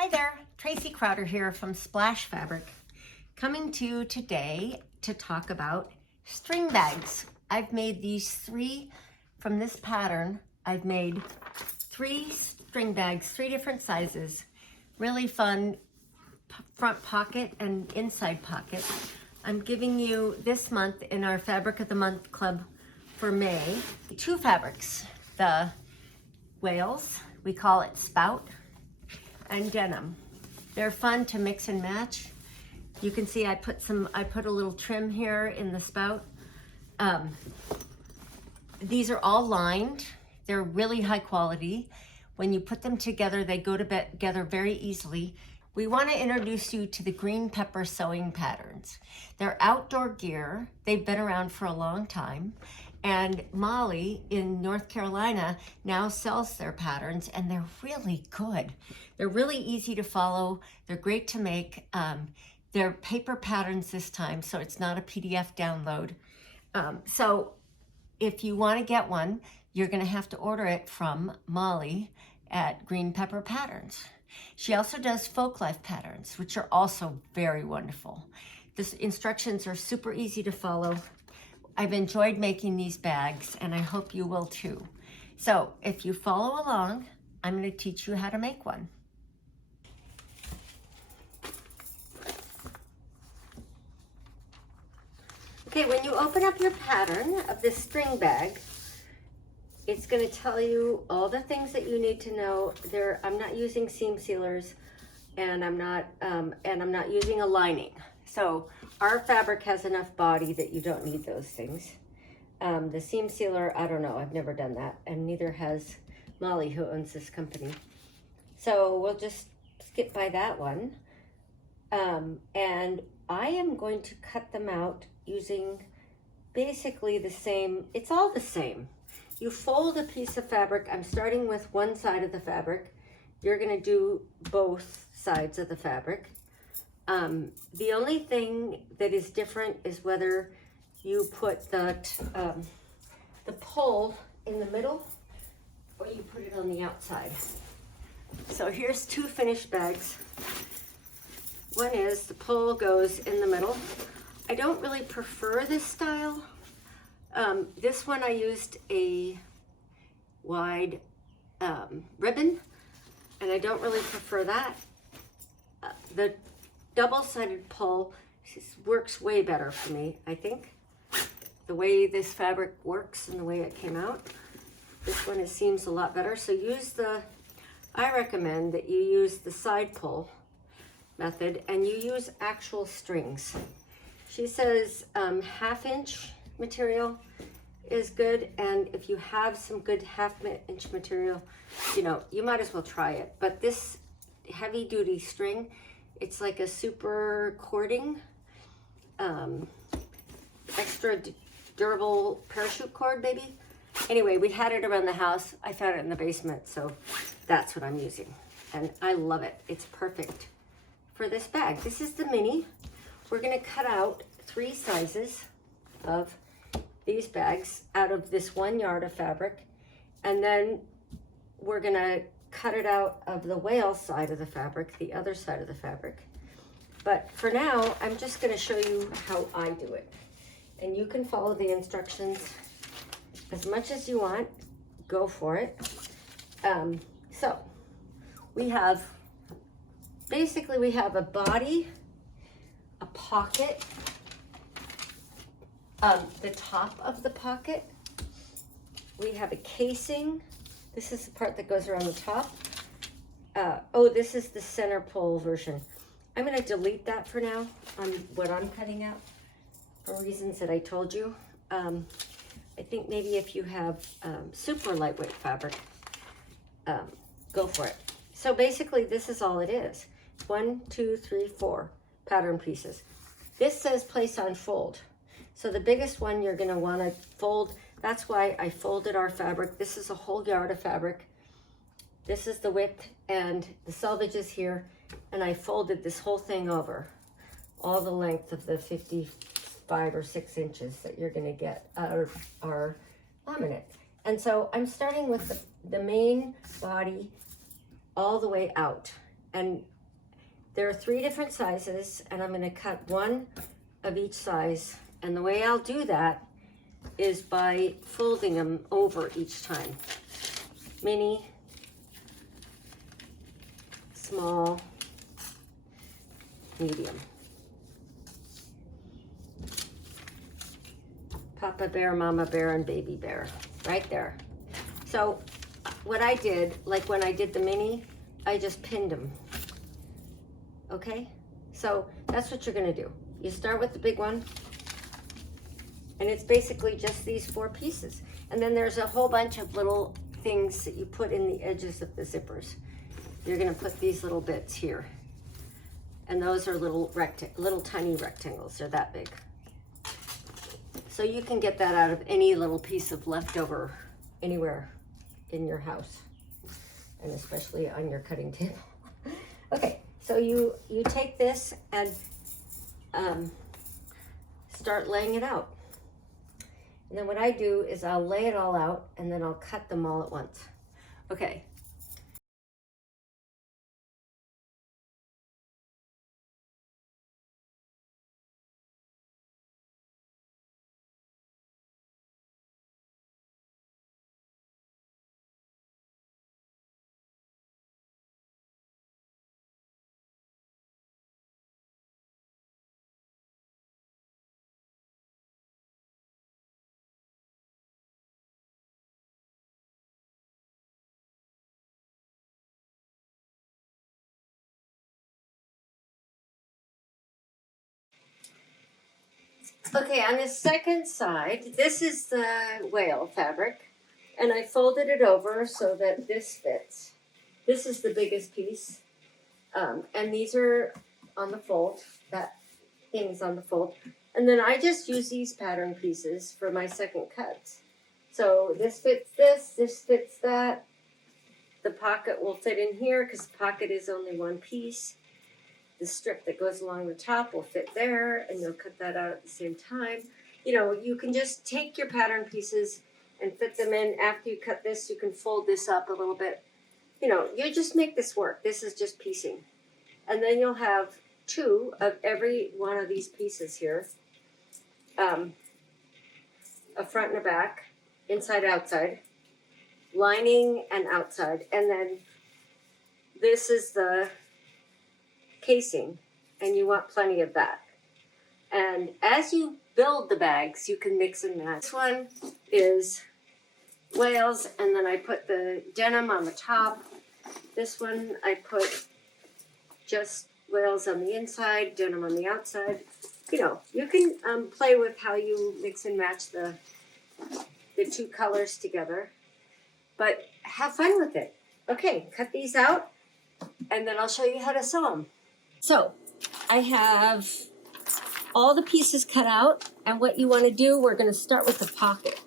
Hi there, Tracy Crowder here from Splash Fabric, coming to you today to talk about string bags. I've made these three from this pattern. I've made three string bags, three different sizes. Really fun front pocket and inside pocket. I'm giving you this month in our Fabric of the Month Club for May, two fabrics. The whales, we call it spout, and denim. They're fun to mix and match. You can see I put a little trim here in the spout. These are all lined. They're really high quality. When you put them together, they go together very easily. We want to introduce you to the green pepper sewing patterns. They're outdoor gear. They've been around for a long time. And Molly in North Carolina now sells their patterns, and they're really good. They're really easy to follow. They're great to make. They're paper patterns this time, so it's not a PDF download. So if you want to get one, you're going to have to order it from Molly at Green Pepper Patterns. She also does folk life patterns, which are also very wonderful. The instructions are super easy to follow. I've enjoyed making these bags, and I hope you will too. So if you follow along, I'm going to teach you how to make one. Okay, when you open up your pattern of this string bag, it's going to tell you all the things that you need to know. I'm not using seam sealers, and I'm not using a lining. So our fabric has enough body that you don't need those things. The seam sealer, I don't know, I've never done that, and neither has Molly, who owns this company. So we'll just skip by that one. And I am going to cut them out using basically the same, it's all the same. You fold a piece of fabric. I'm starting with one side of the fabric. You're gonna do both sides of the fabric. The only thing that is different is whether you put the pull in the middle or you put it on the outside. So here's two finished bags. One is the pull goes in the middle. I don't really prefer this style. This one I used a wide ribbon, and I don't really prefer that. The double-sided pull works way better for me, I think. The way this fabric works and the way it came out. This one, it seems a lot better. So I recommend that you use the side pull method and you use actual strings. She says 1/2 inch material is good, and if you have some good 1/2 inch material, you might as well try it. But this heavy duty string, it's like a super cording, extra durable parachute cord maybe. Anyway, we had it around the house. I found it in the basement, so that's what I'm using. And I love it. It's perfect for this bag. This is the mini. We're gonna cut out 3 sizes of these bags out of this 1 yard of fabric, and then we're gonna cut it out of the whale side of the fabric, the other side of the fabric. But for now, I'm just gonna show you how I do it. And you can follow the instructions as much as you want, go for it. So we have a body, a pocket, the top of the pocket. We have a casing. This is the part that goes around the top. This is the center pole version. I'm going to delete that for now on what I'm cutting out for reasons that I told you. I think maybe if you have super lightweight fabric, go for it. So basically this is all it is. 1, 2, 3, 4 pattern pieces. This says place on fold. So the biggest one you're going to want to fold. That's why I folded our fabric. This is a whole yard of fabric. This is the width, and the selvage is here. And I folded this whole thing over, all the length of the 55 or 6 inches that you're going to get out of our laminate. And so I'm starting with the main body all the way out. And there are 3 different sizes, and I'm gonna cut 1 of each size. And the way I'll do that is by folding them over each time. Mini, small, medium. Papa bear, mama bear, and baby bear, right there. So what I did, like when I did the mini, I just pinned them, okay? So that's what you're gonna do. You start with the big one, and it's basically just these 4 pieces. And then there's a whole bunch of little things that you put in the edges of the zippers. You're gonna put these little bits here. And those are little tiny rectangles, they're that big. So you can get that out of any little piece of leftover anywhere in your house, and especially on your cutting table. Okay, so you take this and start laying it out. And then what I do is I'll lay it all out, and then I'll cut them all at once. Okay. Okay, on the second side, this is the whale fabric, and I folded it over so that this fits. This is the biggest piece, and these are on the fold, that thing's on the fold. And then I just use these pattern pieces for my second cuts. So this fits this fits that. The pocket will fit in here because the pocket is only 1 piece. The strip that goes along the top will fit there, and you'll cut that out at the same time. You know, you can just take your pattern pieces and fit them in. After you cut this, you can fold this up a little bit. You know, you just make this work. This is just piecing. And then you'll have 2 of every one of these pieces here. A front and a back, inside, outside, lining and outside. And then this is the casing, and you want plenty of that. And as you build the bags, you can mix and match. This one is whales, and then I put the denim on the top. This one I put just whales on the inside, denim on the outside. You know, you can play with how you mix and match the 2 colors together, but have fun with it. Okay, cut these out, and then I'll show you how to sew them. So I have all the pieces cut out, and what you want to do, we're going to start with the pocket.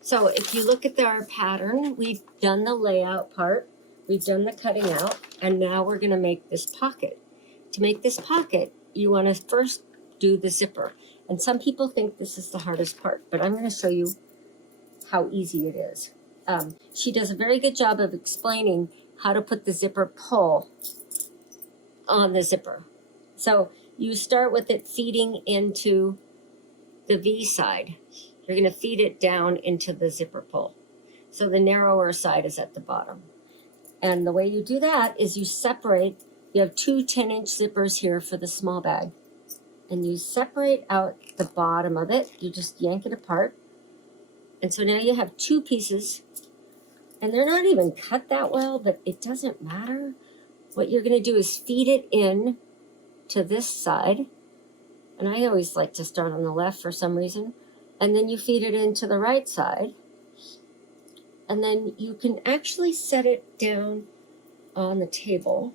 So if you look at our pattern, we've done the layout part, we've done the cutting out, and now we're going to make this pocket. To make this pocket, you want to first do the zipper. And some people think this is the hardest part, but I'm going to show you how easy it is. She does a very good job of explaining how to put the zipper pull on the zipper. So you start with it feeding into the V side. You're going to feed it down into the zipper pull. So the narrower side is at the bottom. And the way you do that is you separate, you have 2 10-inch zippers here for the small bag. And you separate out the bottom of it. You just yank it apart. And so now you have 2 pieces. And they're not even cut that well, but it doesn't matter. What you're going to do is feed it in to this side. And I always like to start on the left for some reason. And then you feed it into the right side. And then you can actually set it down on the table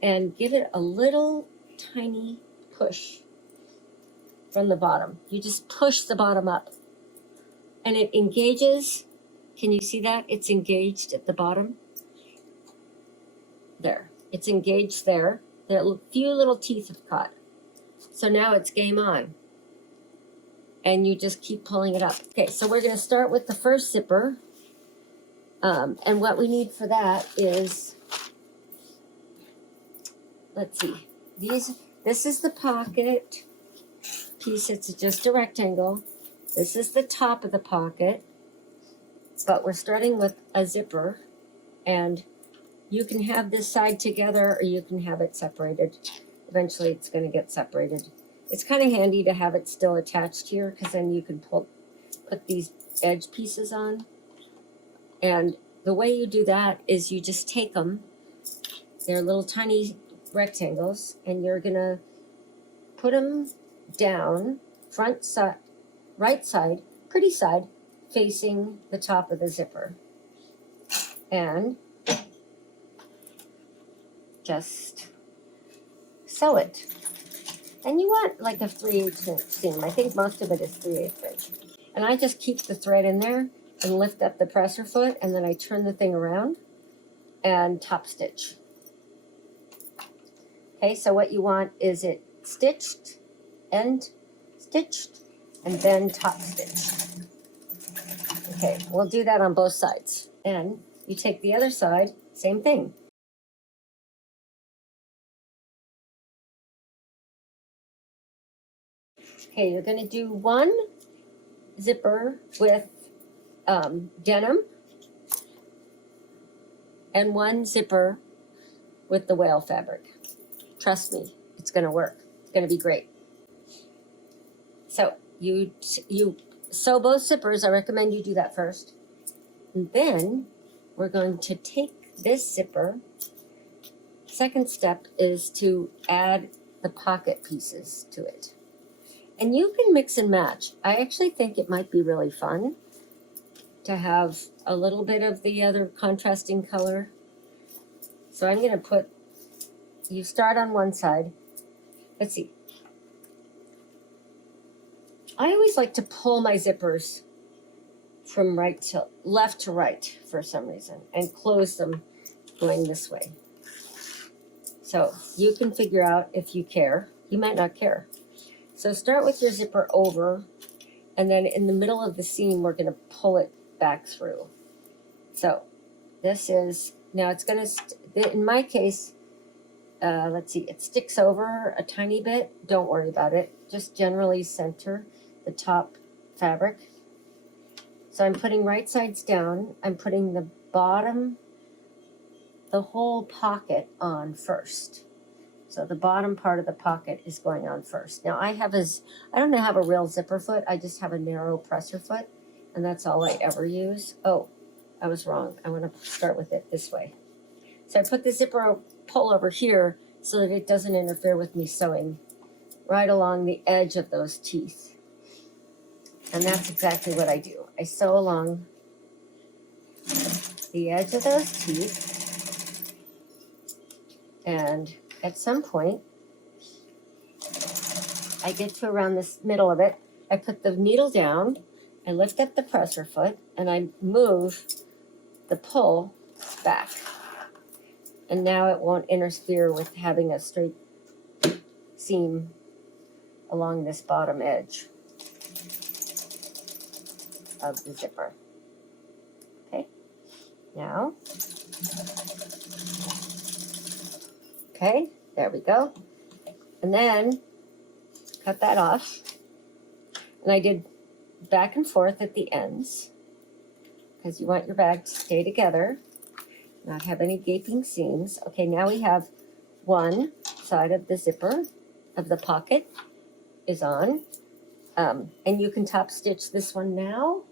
and give it a little tiny push from the bottom. You just push the bottom up and it engages. Can you see that? It's engaged at the bottom. There, it's engaged there. There are a few little teeth have caught. So now it's game on. And you just keep pulling it up. Okay, so we're gonna start with the first zipper. And what we need for that is let's see, this is the pocket piece. It's just a rectangle. This is the top of the pocket, but we're starting with a zipper, and you can have this side together or you can have it separated. Eventually it's going to get separated. It's kind of handy to have it still attached here because then you can put these edge pieces on. And the way you do that is you just take them, they're little tiny rectangles, and you're going to put them down, front side, right side, pretty side, facing the top of the zipper. And just sew it. And you want like a 3/8 inch seam. I think most of it is 3/8 inch. And I just keep the thread in there and lift up the presser foot, and then I turn the thing around and top stitch. Okay, so what you want is it stitched, end stitched, and then top stitched. Okay, we'll do that on both sides. And you take the other side, same thing. Okay, you're going to do one zipper with denim and one zipper with the whale fabric. Trust me, it's going to work. It's going to be great. So you sew both zippers. I recommend you do that first. And then we're going to take this zipper. Second step is to add the pocket pieces to it. And you can mix and match. I actually think it might be really fun to have a little bit of the other contrasting color. So I'm going to put, you start on one side. Let's see. I always like to pull my zippers from left to right for some reason and close them going this way. So you can figure out if you care. You might not care. So start with your zipper over, and then in the middle of the seam, we're going to pull it back through. So this is, now it's going to, in my case, let's see, it sticks over a tiny bit. Don't worry about it. Just generally center the top fabric. So I'm putting right sides down. I'm putting the bottom, the whole pocket on first. So the bottom part of the pocket is going on first. Now I don't have a real zipper foot. I just have a narrow presser foot, and that's all I ever use. Oh, I was wrong. I want to start with it this way. So I put the zipper pull over here so that it doesn't interfere with me sewing right along the edge of those teeth. And that's exactly what I do. I sew along the edge of those teeth, and at some point, I get to around this middle of it. I put the needle down, I lift up the presser foot, and I move the pull back. And now it won't interfere with having a straight seam along this bottom edge of the zipper. Okay, now, okay, there we go. And then cut that off. And I did back and forth at the ends because you want your bag to stay together, not have any gaping seams. Okay, now we have one side of the zipper of the pocket is on. And you can top stitch this one now,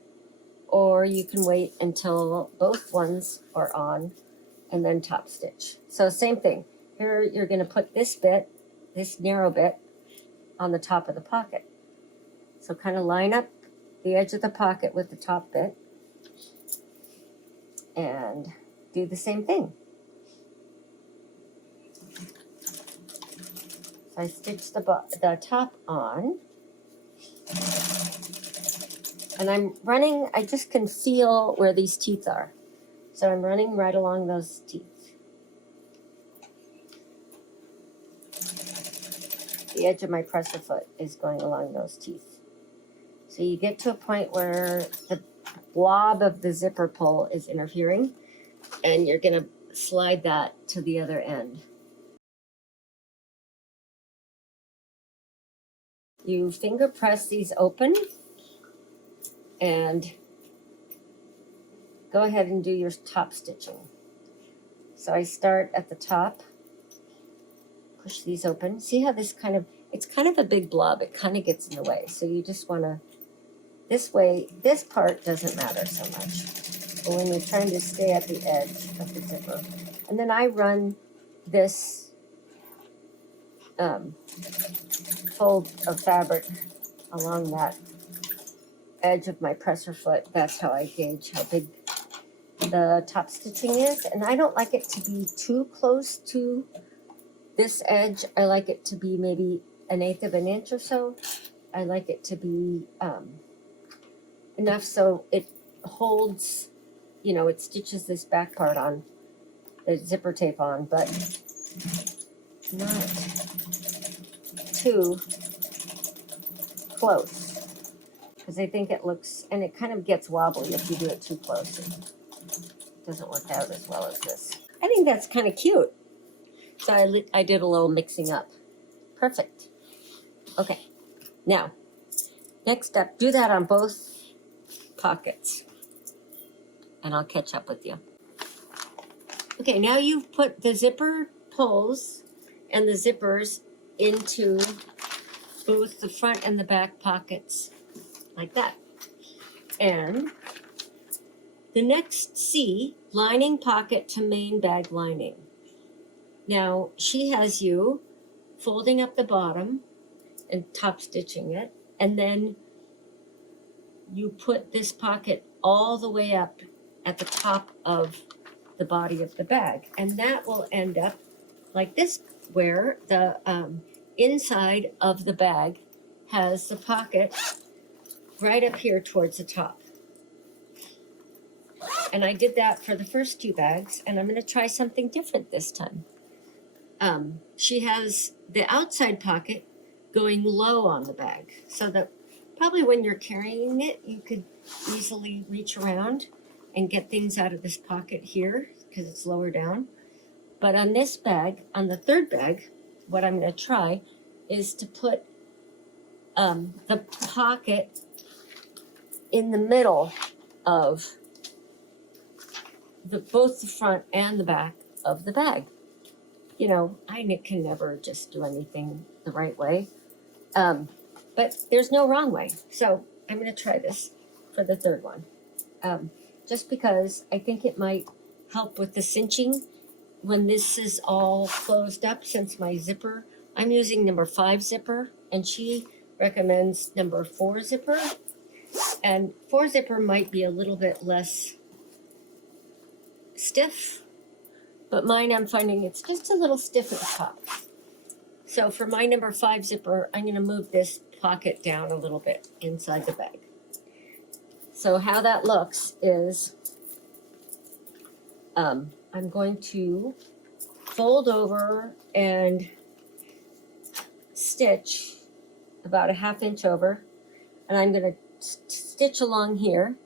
or you can wait until both ones are on and then top stitch. So same thing. Here you're going to put this bit, this narrow bit, on the top of the pocket. So kind of line up the edge of the pocket with the top bit and do the same thing. So I stitch the top on, and I'm running, I just can feel where these teeth are. So I'm running right along those teeth. The edge of my presser foot is going along those teeth. So you get to a point where the blob of the zipper pull is interfering, and you're going to slide that to the other end. You finger press these open and go ahead and do your top stitching. So I start at the top, push these open. See how this it's kind of a big blob. It kind of gets in the way. So you just want to, this way, this part doesn't matter so much. But when you're trying to stay at the edge of the zipper. And then I run this fold of fabric along that edge of my presser foot. That's how I gauge how big the top stitching is. And I don't like it to be too close to this edge. I like it to be maybe 1/8 of an inch or so. I like it to be enough so it holds, you know, it stitches this back part on, the zipper tape on, but not too close, because I think it looks, and it kind of gets wobbly if you do it too close. It doesn't work out as well as this. I think that's kind of cute. So I did a little mixing up. Perfect. Okay, now, next step, do that on both pockets, and I'll catch up with you. Okay, now you've put the zipper pulls and the zippers into both the front and the back pockets, like that. And the next C, lining pocket to main bag lining. Now, she has you folding up the bottom and top stitching it, and then you put this pocket all the way up at the top of the body of the bag, and that will end up like this, where the inside of the bag has the pocket right up here towards the top. And I did that for the first 2 bags, and I'm going to try something different this time. She has the outside pocket going low on the bag, so that probably when you're carrying it, you could easily reach around and get things out of this pocket here because it's lower down. But on this bag, on the 3rd bag, what I'm going to try is to put the pocket in the middle of both the front and the back of the bag. You know, I can never just do anything the right way, but there's no wrong way. So I'm going to try this for the 3rd one, just because I think it might help with the cinching when this is all closed up, since my zipper, I'm using number 5 zipper, and she recommends number 4 zipper. And 4 zipper might be a little bit less stiff, but mine, I'm finding it's just a little stiff at the top. So for my number 5 zipper, I'm going to move this pocket down a little bit inside the bag. So how that looks is I'm going to fold over and stitch about a 1/2 inch over, and I'm going to stitch along here,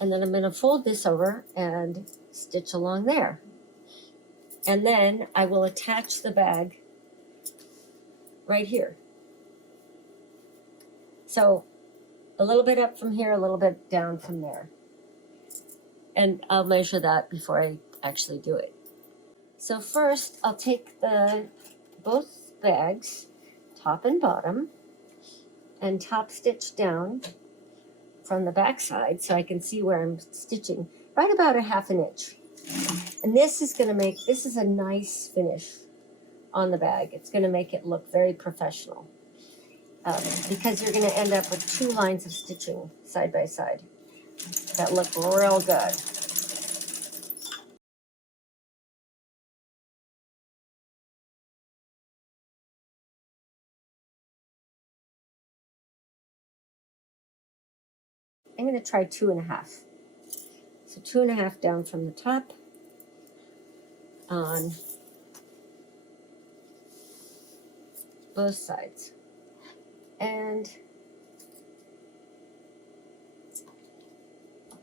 and then I'm going to fold this over and stitch along there. And then I will attach the bag right here. So a little bit up from here, a little bit down from there. And I'll measure that before I actually do it. So first, I'll take both bags, top and bottom, and top stitch down from the back side so I can see where I'm stitching, right about a 1/2 inch. And this is a nice finish on the bag. It's going to make it look very professional, because you're going to end up with 2 lines of stitching side by side that look real good. I'm going to try 2.5. So 2.5 down from the top on both sides. And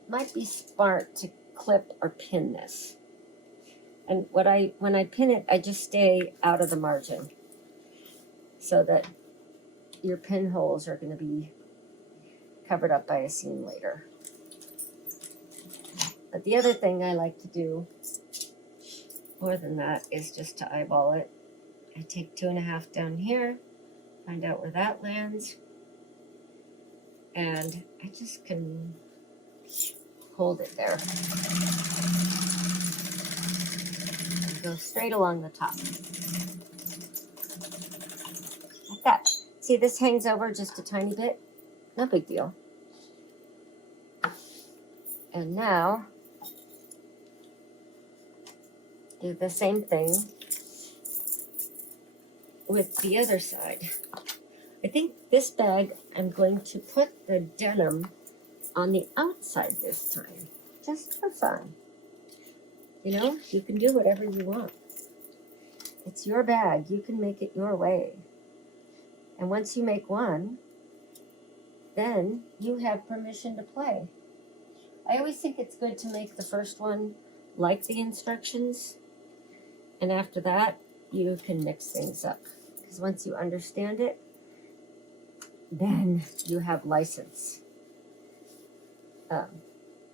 might be smart to clip or pin this. And when I pin it, I just stay out of the margin so that your pinholes are going to be covered up by a seam later. But the other thing I like to do more than that is just to eyeball it. I take 2.5 down here, find out where that lands, and I just can hold it there. And go straight along the top. Like that. See, this hangs over just a tiny bit. No big deal. And now, do the same thing with the other side. I think this bag, I'm going to put the denim on the outside this time, just for fun. You know, you can do whatever you want. It's your bag. You can make it your way. And once you make one, then you have permission to play. I always think it's good to make the first one like the instructions. And after that, you can mix things up. Because once you understand it, then you have license.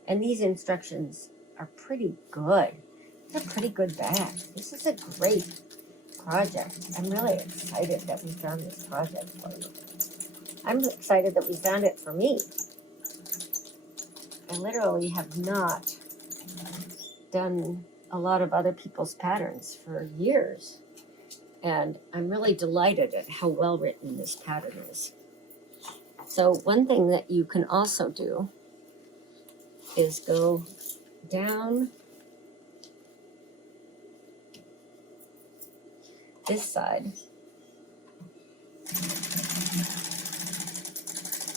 And these instructions are pretty good. It's a pretty good bag. This is a great project. I'm really excited that we've done this project for you. I'm excited that we found it for me. I literally have not done a lot of other people's patterns for years. And I'm really delighted at how well written this pattern is. So one thing that you can also do is go down this side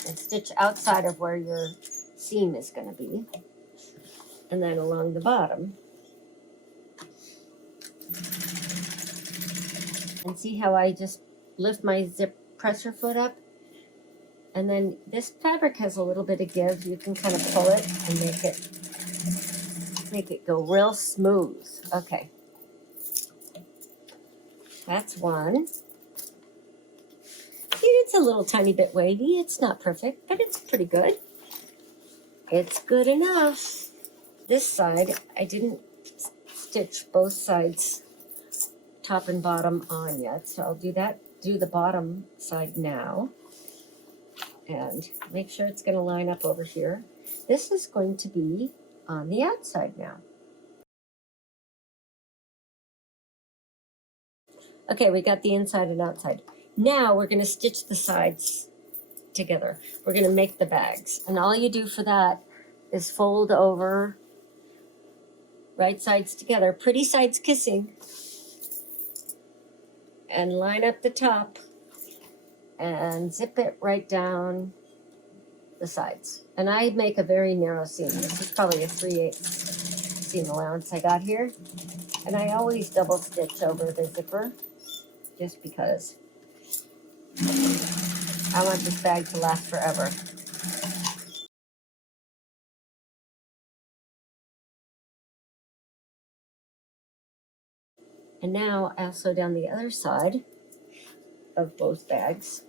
and stitch outside of where your seam is going to be, and then along the bottom. And see how I just lift my zip presser foot up? And then this fabric has a little bit of give. You can kind of pull it and make it go real smooth. Okay. That's one. See, it's a little tiny bit wavy. It's not perfect, but it's pretty good. It's good enough. This side, I didn't stitch both sides, top and bottom, on yet. So I'll do that. Do the bottom side now. And make sure it's going to line up over here. This is going to be on the outside now. Okay, we got the inside and outside. Now we're going to stitch the sides together. We're going to make the bags. And all you do for that is fold over, right sides together, pretty sides kissing, and line up the top and zip it right down the sides. And I make a very narrow seam. This is probably a 3/8 seam allowance I got here. And I always double stitch over the zipper just because I want this bag to last forever. And now I'll sew down the other side of both bags.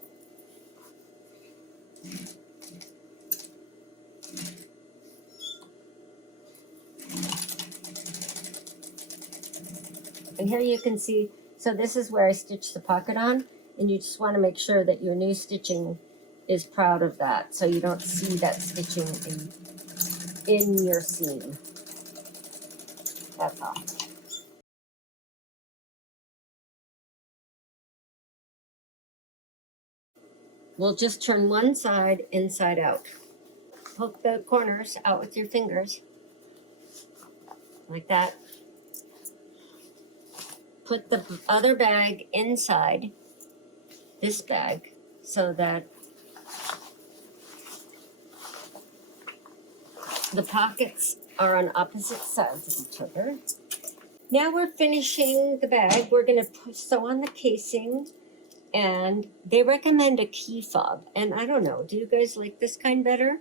And here you can see, so this is where I stitched the pocket on, and you just want to make sure that your new stitching is proud of that, so you don't see that stitching in your seam. That's all. We'll just turn one side inside out. Poke the corners out with your fingers, like that. Put the other bag inside this bag so that the pockets are on opposite sides of each other. Now we're finishing the bag. We're going to sew on the casing, and they recommend a key fob. And I don't know, do you guys like this kind better?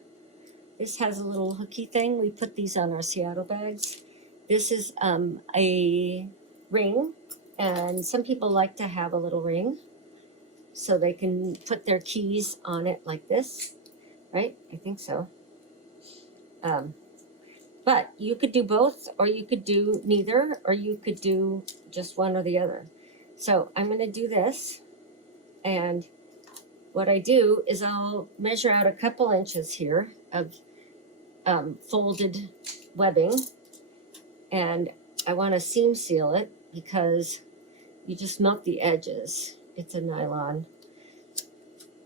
This has a little hooky thing. We put these on our Seattle bags. This is a ring, and some people like to have a little ring. so they can put their keys on it like this, right? I think so. But you could do both, or you could do neither, or you could do just one or the other. So I'm going to do this, and what I do is I'll measure out a couple inches here of folded webbing, and I want to seam seal it because you just melt the edges. It's a nylon,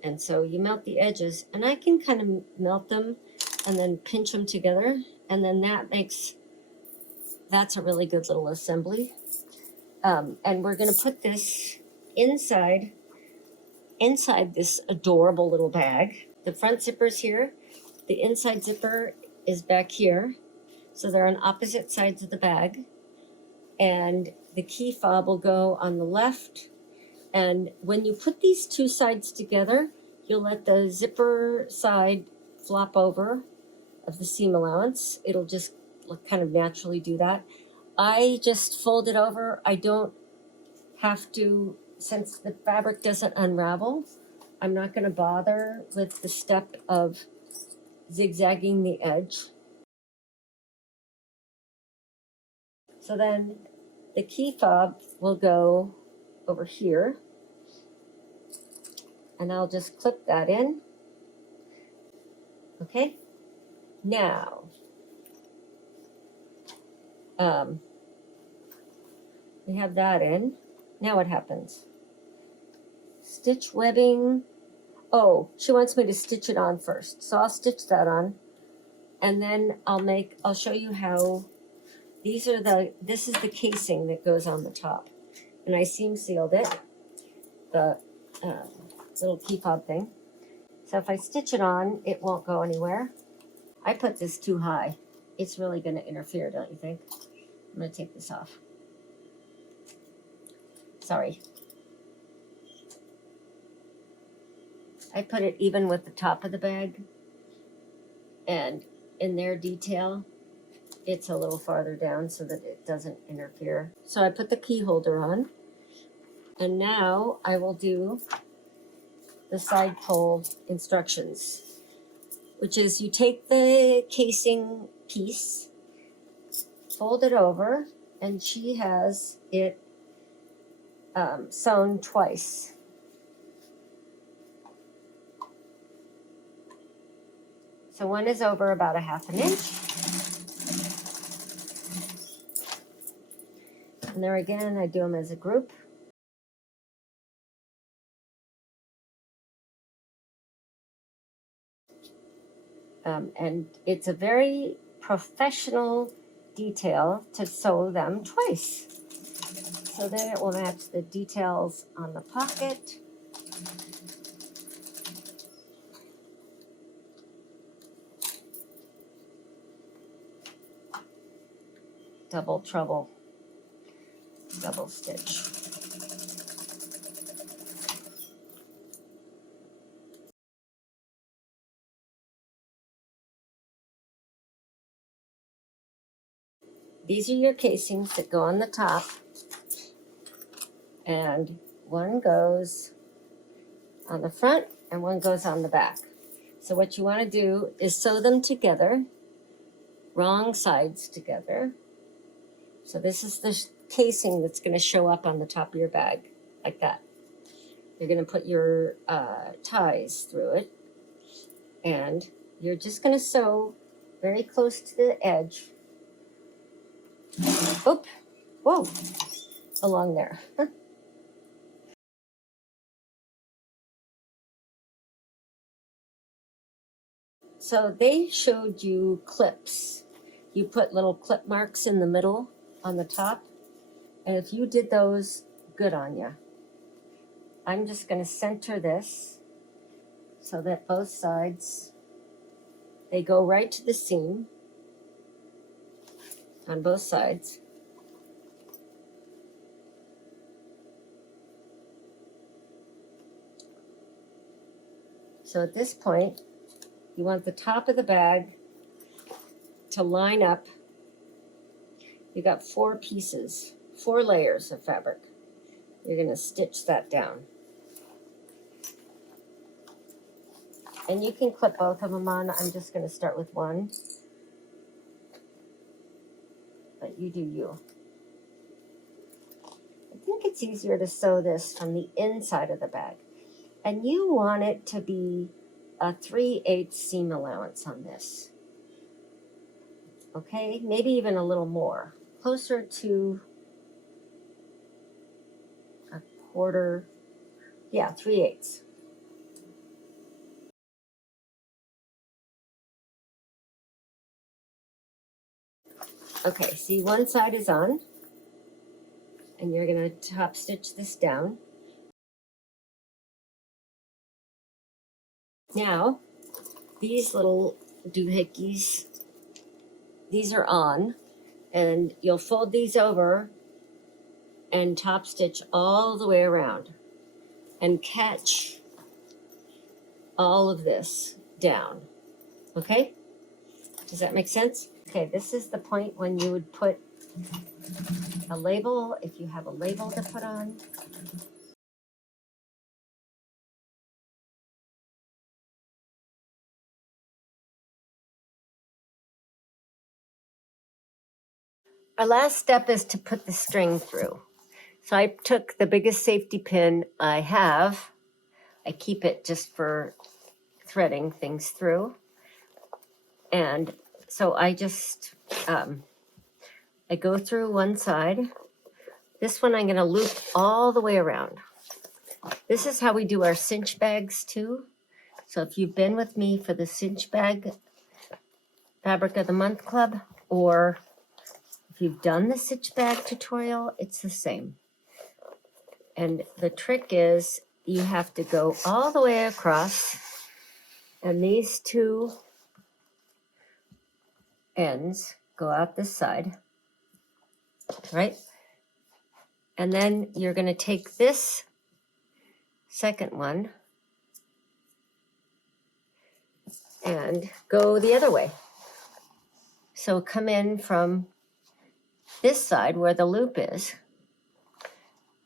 and so you melt the edges, and I can kind of melt them and then pinch them together, and then that's a really good little assembly. And we're going to put this inside this adorable little bag. The front zipper's here. The inside zipper is back here. So they're on opposite sides of the bag. And the key fob will go on the left. And when you put these two sides together, you'll let the zipper side flop over of the seam allowance. It'll just kind of naturally do that. I just fold it over. I don't have to, since the fabric doesn't unravel, I'm not going to bother with the step of zigzagging the edge. So then the key fob will go over here, and I'll just clip that in. Okay, now we have that in. Now what happens? Stitch webbing. Oh, she wants me to stitch it on first, so I'll stitch that on, and then I'll show you how this is the casing that goes on the top, and I seam sealed it, the little key fob thing. So if I stitch it on, it won't go anywhere. I put this too high. It's really going to interfere, don't you think? I'm going to take this off. Sorry. I put it even with the top of the bag, and in their detail, it's a little farther down so that it doesn't interfere. So I put the key holder on, and now I will do the side pole instructions, which is you take the casing piece, fold it over, and she has it sewn twice. So one is over about 1/2 inch. And there again, I do them as a group. And it's a very professional detail to sew them twice. So then it will match the details on the pocket. Double trouble, double stitch. These are your casings that go on the top, and one goes on the front and one goes on the back. So what you want to do is sew them together, wrong sides together. So this is the casing that's going to show up on the top of your bag, like that. You're going to put your ties through it, and you're just going to sew very close to the edge. Oop, whoa, along there. So they showed you clips. You put little clip marks in the middle on the top, and if you did those, good on you. I'm just going to center this so that both sides, they go right to the seam on both sides. So at this point, you want the top of the bag to line up. You got 4 pieces, 4 layers of fabric. You're going to stitch that down. And you can clip both of them on. I'm just going to start with one. But you do you. I think it's easier to sew this from the inside of the bag. And you want it to be a 3/8 seam allowance on this. Okay, maybe even a little more. Closer to a quarter. Yeah, 3/8. Okay, see, one side is on. And you're going to top stitch this down. Now, these little doohickeys, these are on, and you'll fold these over and top stitch all the way around and catch all of this down. Okay? Does that make sense? Okay, this is the point when you would put a label, if you have a label to put on. Our last step is to put the string through. So I took the biggest safety pin I have. I keep it just for threading things through. And so I just, I go through one side. This one I'm going to loop all the way around. This is how we do our cinch bags too. So if you've been with me for the cinch bag fabric of the month club, or if you've done the cinch bag tutorial, it's the same. And the trick is you have to go all the way across, and these two ends go out this side, right? And then you're going to take this second one and go the other way. So come in from this side where the loop is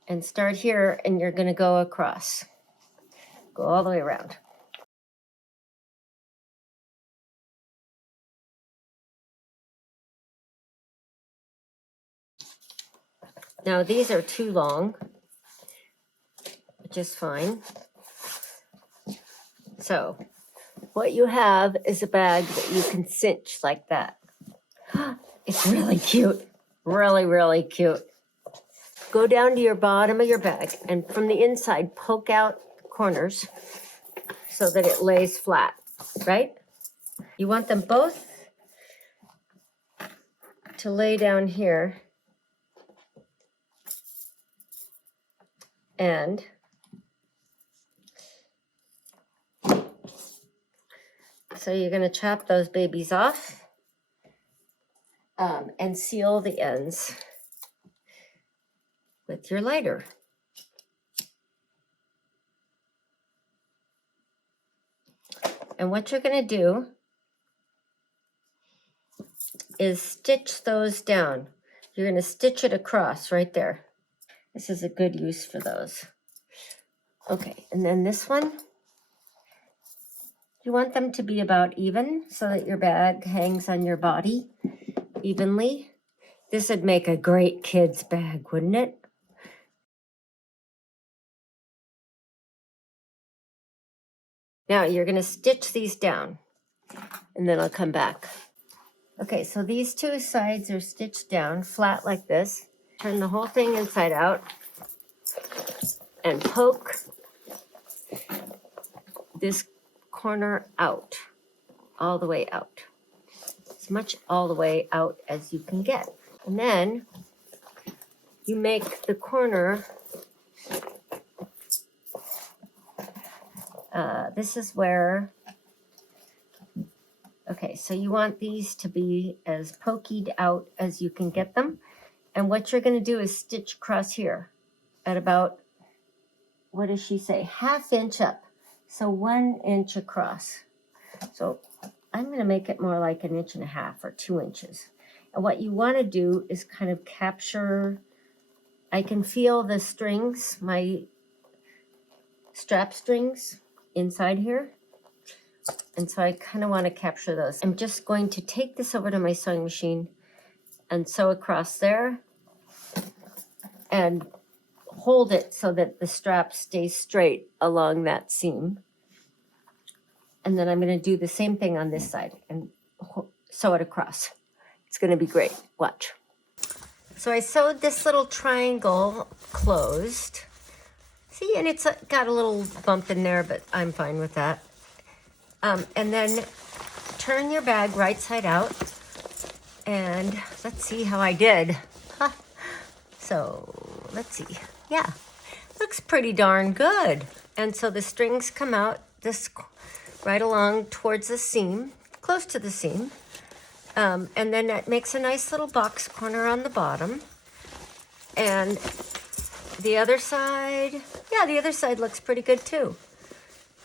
and start here, and you're going to go across. Go all the way around. Now these are too long, which is fine. So what you have is a bag that you can cinch like that. It's really cute. Really, really cute. Go down to your bottom of your bag and from the inside poke out corners so that it lays flat, right? You want them both to lay down here, and so you're going to chop those babies off and seal the ends with your lighter. And what you're going to do is stitch those down. You're going to stitch it across right there. This is a good use for those. Okay, and then this one, you want them to be about even so that your bag hangs on your body evenly. This would make a great kid's bag, wouldn't it? Now you're going to stitch these down, and then I'll come back. Okay, so these two sides are stitched down flat like this. Turn the whole thing inside out and poke this corner out, all the way out. As much all the way out as you can get. And then you make the corner, this is where, okay, so you want these to be as pokeyed out as you can get them. And what you're going to do is stitch across here at about, what does she say, 1/2 inch up. So 1 inch across. So I'm going to make it more like 1.5 inches or 2 inches. And what you want to do is kind of capture, I can feel the strings, my strap strings inside here. And so I kind of want to capture those. I'm just going to take this over to my sewing machine and sew across there and hold it so that the strap stays straight along that seam. And then I'm going to do the same thing on this side and sew it across. It's going to be great. Watch. So I sewed this little triangle closed. See, and it's got a little bump in there, but I'm fine with that. And then turn your bag right side out. And let's see how I did. Huh. So let's see. Yeah, looks pretty darn good. And so the strings come out this right along towards the seam, close to the seam. And then that makes a nice little box corner on the bottom. And the other side, yeah, the other side looks pretty good too.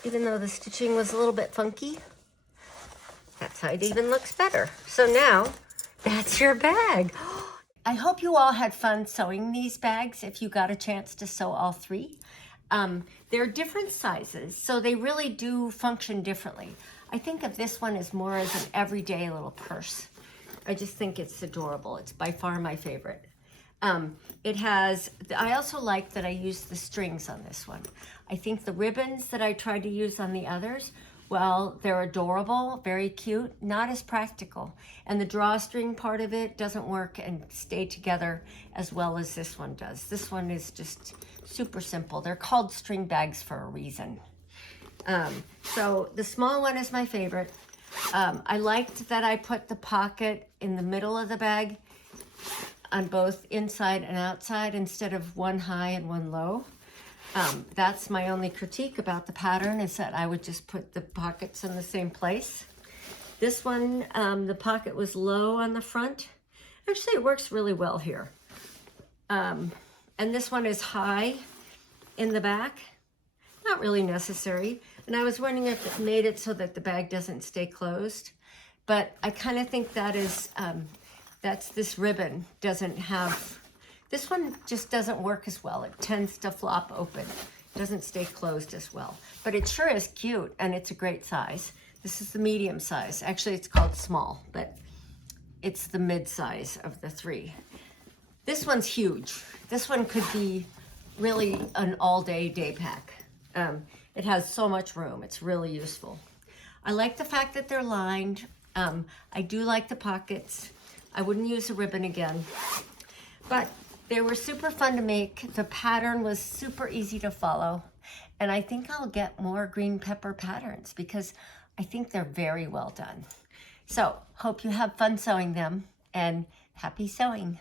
Even though the stitching was a little bit funky, that side even looks better. So now, that's your bag. I hope you all had fun sewing these bags if you got a chance to sew all three. They're different sizes, so they really do function differently. I think of this one as more as an everyday little purse. I just think it's adorable. It's by far my favorite. I also like that I used the strings on this one. I think the ribbons that I tried to use on the others, well, they're adorable, very cute, not as practical. And the drawstring part of it doesn't work and stay together as well as this one does. This one is just super simple. They're called string bags for a reason. So the small one is my favorite. I liked that I put the pocket in the middle of the bag on both inside and outside instead of one high and one low. That's my only critique about the pattern, is that I would just put the pockets in the same place. This one, the pocket was low on the front. Actually, it works really well here. And this one is high in the back. Not really necessary. And I was wondering if it made it so that the bag doesn't stay closed. But I kind of think that is, that's this ribbon doesn't have, this one just doesn't work as well. It tends to flop open. It doesn't stay closed as well. But it sure is cute, and it's a great size. This is the medium size. Actually, it's called small, but it's the mid size of the three. This one's huge. This one could be really an all-day day pack. It has so much room. It's really useful. I like the fact that they're lined. I do like the pockets. I wouldn't use a ribbon again, but they were super fun to make. The pattern was super easy to follow, and I think I'll get more green pepper patterns because I think they're very well done. So hope you have fun sewing them, and happy sewing.